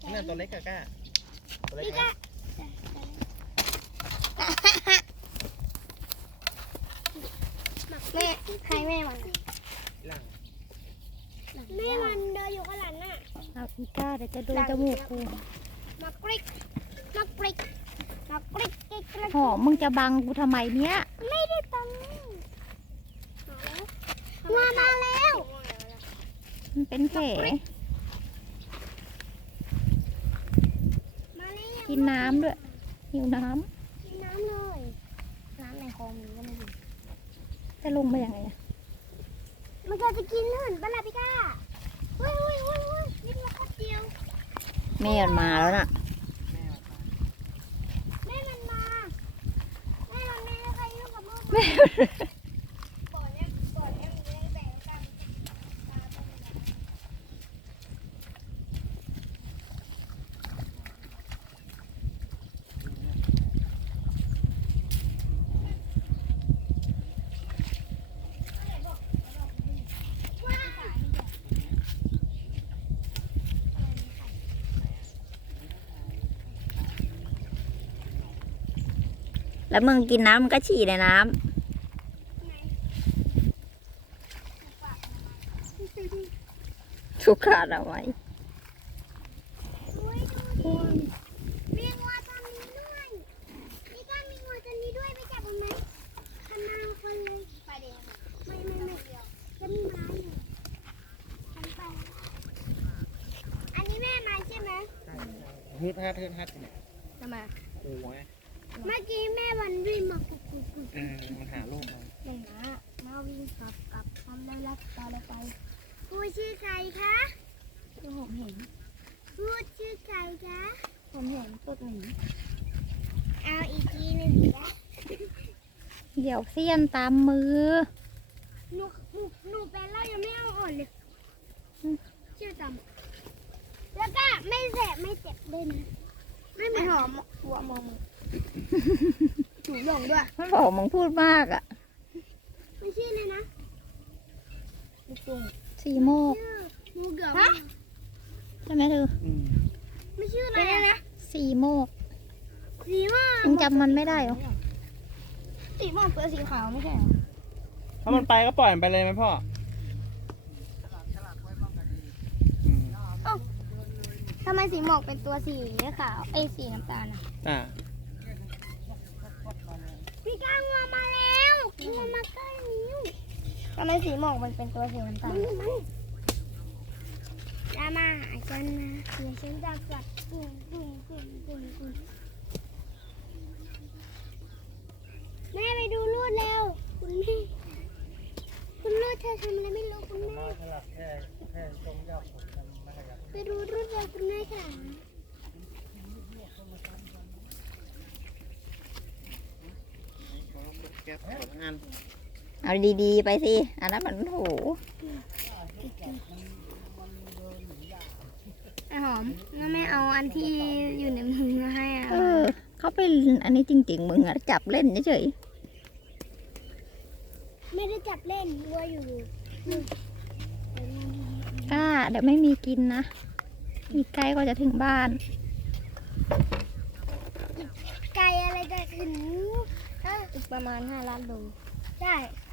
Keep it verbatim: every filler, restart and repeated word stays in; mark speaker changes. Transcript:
Speaker 1: นั่นตัวเล็กกะก้าตัวเล็ก
Speaker 2: พี่
Speaker 1: นะ
Speaker 2: ก้าแม่ใครแม่มัน
Speaker 1: หลัง
Speaker 2: แม่มันเดินอยู่ข้างหลังน่ะ
Speaker 3: เอาอีก้าเดี๋ยวจะดูจมูกกู
Speaker 2: มากริกมากริกมากริกกริกกริก
Speaker 3: หอมมึงจะบังกูทำไมเนี้ย
Speaker 2: ไม่ได้ตังค์มามาแล้ว
Speaker 3: มันเป็นแผล
Speaker 2: มาแล้ว
Speaker 3: กินน้ำด้วยหิวน้
Speaker 2: กินน้ำเลยน้ำในคลองนี้ก็ไม่ดี
Speaker 3: ำจะลงไปยังไงอะ
Speaker 2: มันก็จะกินหื่นปะล่ะพี่ก้าเฮ้ยเฮ้ยเฮ้ยเฮ้ยนิดมาแค่เดียว
Speaker 3: แม่มันมาแล้วน่ะ
Speaker 1: แม่มา
Speaker 2: แม่มันมาแม่มันไม่ให้ใครยุ่งกับลูก
Speaker 3: แม่
Speaker 2: ปล่อยเนี่ยปล่อยเนี่ยมันจะได้แบ่งกัน
Speaker 3: แล้วมึงกินน้ำมึงก็ฉี่ในน้ำทุกขาดเอาไว้
Speaker 2: อุ้ยดูดิมีงัวตัวนี้ด้วยพี่ก้ามีงัวตัวนี้ด้วยไปจับมันไหมขนาดคนเลยไปเดี๋ยวไม่ไม่ไม่จะมีไม้อยู่ฉันไปอันนี้แม่มาใช่ไหม
Speaker 1: ฮึดฮัดฮึดฮัดเนี่ย
Speaker 2: ทำไม
Speaker 1: โอ้ย
Speaker 2: เมื่อกี้แม่วันวิ่งมากุกกุกกุก
Speaker 1: เออมันหาลูกเรา
Speaker 2: เก่งนะมาวิ่งกลับกลับทำได้รักตาเลยไปพูดชื่อใครคะผมเห็นพูดชื่อใครคะผมเห็นตัวหนีเอาอีกทีหนึ่งนะ
Speaker 3: เดี๋ยวเสี้ยนตามมือ
Speaker 2: หนูหนูหนูเป็นแล้วยังไม่เอาอ่อนเลยชื่อจำแล้วก็ไม่แสบไม่เจ็บด้วยนะไม่เหมือนหอมหัวมองมือถูหลงด้วย
Speaker 3: มันบอกมึงพูดมากอ่ะ
Speaker 2: ไม่ชื่อเลยนะลูกตุ้ง
Speaker 3: สีโมก
Speaker 2: ชื่องูเกือบ
Speaker 3: ใช่ไหมเธอ
Speaker 1: อืม
Speaker 2: ไม่ชื่ออะไรนะ
Speaker 3: สีโมก
Speaker 2: สีม่วง
Speaker 3: มึงจำมันไม่ได้เหรอ
Speaker 2: สีม่วงเปลือกสีขาวไม่ใช่เหรอ
Speaker 1: ถ้ามันไปก็ปล่อยมันไปเลยไหมพ่ออืม
Speaker 2: ทำไมสีหมอกเป็นตัวสีขาวไอ้สีน้ำตาลอ่ะ
Speaker 1: อ่า
Speaker 2: พี่ก้างงัวมาแล้วงัวมาใกล้นิ้วทำไมสีหมอกมันเป็นตัวสีน้ำตาลจะมาอาจารย์นะเดี๋ยวฉันจะกัดกุ่มกุ่มกุ่มกุ่มกุ่มแม่ไปดูรูดเร็วคุณแม่คุณรูดเธอทำอะไรไม่รู้คุณแม่
Speaker 1: แค่แค่ตรงยอดผมไม่ขยับ
Speaker 2: ไปดูรูดเร็วคุณแม่ค่ะ
Speaker 1: แก๊ปกดงาน
Speaker 3: เอาดีๆไปสิอันนั้นมันโห
Speaker 2: ไอหอมแล้วแม่เอาอันที่อยู่ในมือมาให้อ่ะ
Speaker 3: เออ เขาเป็นอันนี้จริงๆมึงอะจับเล่นเฉย
Speaker 2: ไม่ได้จับเล่นวัวอยู่
Speaker 3: ๆกล้าเดี๋ยวไม่มีกินนะอีกไกลก็จะถึงบ้าน
Speaker 2: ไก่อะไรจะถึงอีกประมาณห้าล้านโลใช่